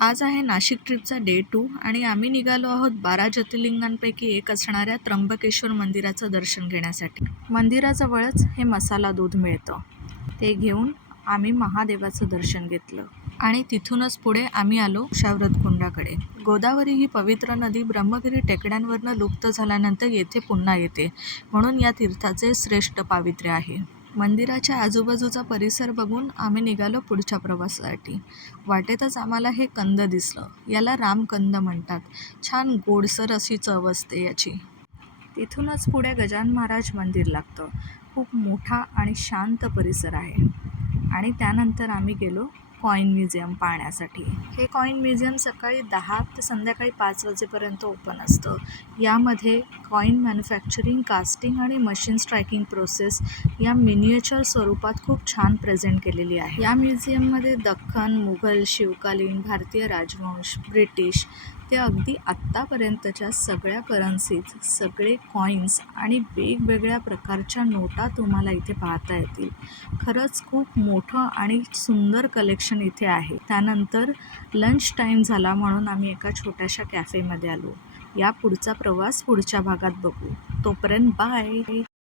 आज आहे नाशिक ट्रिपचा डे 2 आणि आम्ही निघालो आहोत 12 ज्योतिर्लिंगांपैकी एक असणाऱ्या त्र्यंबकेश्वर मंदिराचं दर्शन घेण्यासाठी. मंदिराजवळच हे मसाला दूध मिळतं. ते घेऊन आम्ही महादेवाचं दर्शन घेतलं आणि तिथूनच पुढे आम्ही आलो शावरत कुंडाकडे. गोदावरी ही पवित्र नदी ब्रह्मगिरी टेकड्यांवरनं लुप्त झाल्यानंतर येथे पुन्हा येते, म्हणून या तीर्थाचे श्रेष्ठ पावित्र्य आहे. मंदिराच्या आजूबाजूचा परिसर बघून आम्ही निघालो पुढच्या प्रवासासाठी. वाटेतच आम्हाला हे कंद दिसलं. याला रामकंद म्हणतात. छान गोडसर अशी चव असते याची. तिथूनच पुढे गजानन महाराज मंदिर लागतं. खूप मोठा आणि शांत परिसर आहे. आणि त्यानंतर आम्ही गेलो कॉईन म्युझियम पाहण्यासाठी. हे कॉईन म्युझियम सकाळी 10 ते संध्याकाळी 5 वाजेपर्यंत ओपन असतं. यामध्ये कॉईन मॅन्युफॅक्चरिंग, कास्टिंग आणि मशीन स्ट्रायकिंग प्रोसेस या मिनिएचर स्वरूपात खूप छान प्रेझेंट केलेली आहे. या म्युझियममध्ये दख्खन, मुघल, शिवकालीन, भारतीय राजवंश, ब्रिटिश ते अगदी आत्तापर्यंतच्या सगळ्या करन्सीज, सगळे कॉईन्स आणि वेगवेगळ्या प्रकारच्या नोटा तुम्हाला इथे पाहता येतील. खरंच खूप मोठं आणि सुंदर कलेक्शन इथे आहे. त्यानंतर लंच टाईम झाला म्हणून आम्ही एका छोट्याशा कॅफेमध्ये आलो. या पुढचा प्रवास पुढच्या भागात बघू. तोपर्यंत बाय.